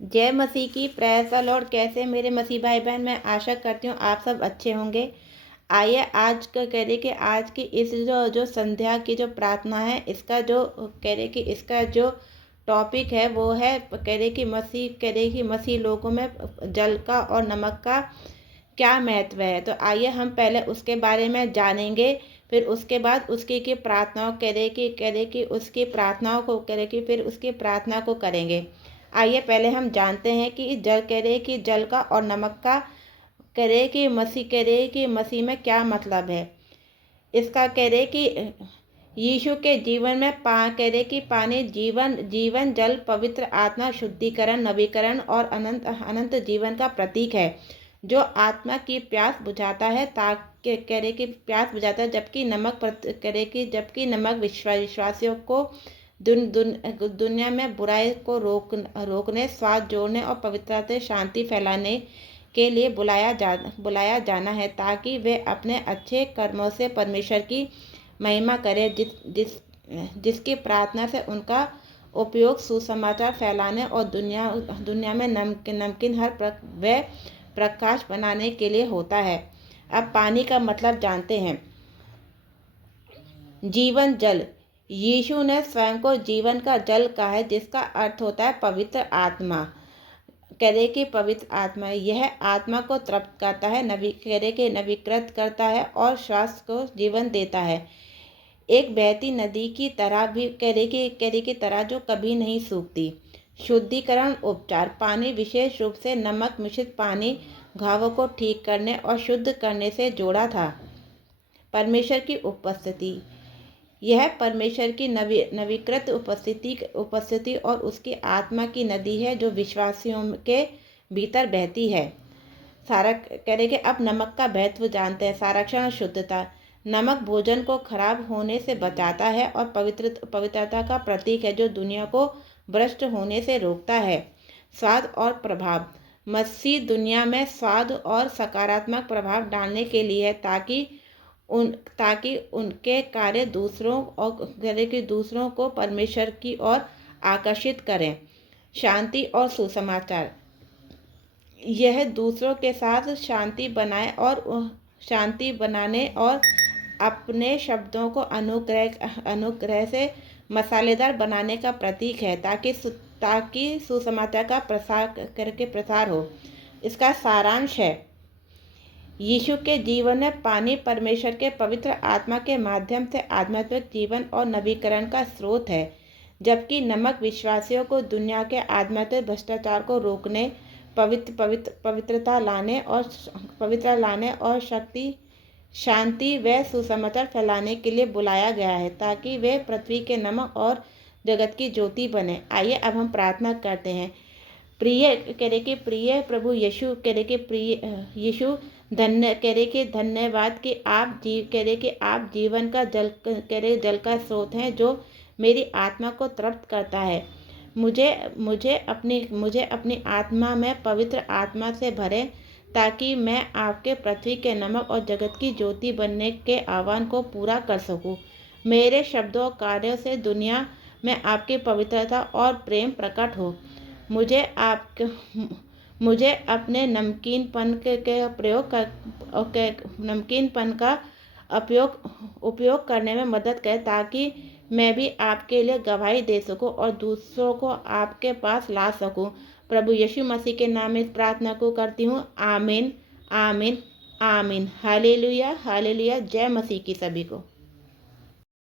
जय मसीह की। Praise the Lord. कैसे मेरे मसीह भाई बहन, मैं आशा करती हूँ आप सब अच्छे होंगे। आइए आज का कह रहे कि आज की इस जो जो संध्या की जो प्रार्थना है, इसका जो कह रहे कि इसका जो टॉपिक है वो है कह रहे कि मसीह लोगों में जल का और नमक का क्या महत्व है। तो आइए हम पहले उसके बारे में जानेंगे, फिर उसके बाद उसकी की प्रार्थनाओं कह रहे कि उसकी प्रार्थनाओं को कह रहे कि फिर उसकी प्रार्थना को करेंगे। आइए पहले हम जानते हैं कि जल कह रहे कि जल का और नमक का कह रहे कि मसीह में क्या मतलब है। इसका कह रहे कि यीशु के जीवन में कह रहे कि पानी जीवन जल पवित्र आत्मा शुद्धिकरण नवीकरण और अनंत अनंत जीवन का प्रतीक है, जो आत्मा की प्यास बुझाता है ताकि कह रहे कि प्यास बुझाता है। जबकि नमक विश्वासियों को दुनिया में बुराई को रोकने, स्वाद जोड़ने और पवित्रता से शांति फैलाने के लिए बुलाया जाना है, ताकि वे अपने अच्छे कर्मों से परमेश्वर की महिमा करें, जिसकी प्रार्थना से उनका उपयोग सुसमाचार फैलाने और दुनिया में नमकीन व प्रकाश बनाने के लिए होता है। अब पानी का मतलब जानते हैं। जीवन जल। यीशु ने स्वयं को जीवन का जल कहा है, जिसका अर्थ होता है पवित्र आत्मा। कह रहे कि पवित्र आत्मा, यह आत्मा को तृप्त करता है, नवीकृत करता है और श्वास को जीवन देता है। एक बहती नदी की तरह भी कह रहे की तरह जो कभी नहीं सूखती। शुद्धिकरण उपचार। पानी विशेष रूप से नमक मिश्रित पानी घावों को ठीक करने और शुद्ध करने से जोड़ा था। परमेश्वर की उपस्थिति। यह परमेश्वर की नवीकृत उपस्थिति और उसकी आत्मा की नदी है, जो विश्वासियों के भीतर बहती है। कह रहे कि अब नमक का महत्व जानते हैं। संरक्षण और शुद्धता। नमक भोजन को खराब होने से बचाता है और पवित्रता का प्रतीक है, जो दुनिया को भ्रष्ट होने से रोकता है। स्वाद और प्रभाव। मसीह दुनिया में स्वाद और सकारात्मक प्रभाव डालने के लिए है, ताकि उनके कार्य दूसरों को परमेश्वर की ओर आकर्षित करें। शांति और सुसमाचार। यह दूसरों के साथ शांति बनाने और अपने शब्दों को अनुग्रह से मसालेदार बनाने का प्रतीक है, ताकि सुसमाचार का प्रसार हो। इसका सारांश है, यीशु के जीवन में पानी परमेश्वर के पवित्र आत्मा के माध्यम से आध्यात्मिक जीवन और नवीकरण का स्रोत है, जबकि नमक विश्वासियों को दुनिया के आध्यात्मिक भ्रष्टाचार को रोकने, पवित्रता लाने और शांति व सुसमाचार फैलाने के लिए बुलाया गया है, ताकि वे पृथ्वी के नमक और जगत की ज्योति बने। आइए अब हम प्रार्थना करते हैं। प्रिय प्रभु यीशु, यीशु धन्यवाद कि आप जीवन का जल का स्रोत हैं, जो मेरी आत्मा को तृप्त करता है। मुझे अपनी आत्मा में पवित्र आत्मा से भरें, ताकि मैं आपके पृथ्वी के नमक और जगत की ज्योति बनने के आह्वान को पूरा कर सकूं। मेरे शब्दों और कार्यों से दुनिया में आपकी पवित्रता और प्रेम प्रकट हो। मुझे अपने नमकीनपन का उपयोग करने में मदद करें, ताकि मैं भी आपके लिए गवाही दे सकूं और दूसरों को आपके पास ला सकूं। प्रभु यीशु मसीह के नाम में इस प्रार्थना को करती हूँ। आमीन, आमीन, आमीन। Hallelujah, hallelujah. जय मसीह की सभी को।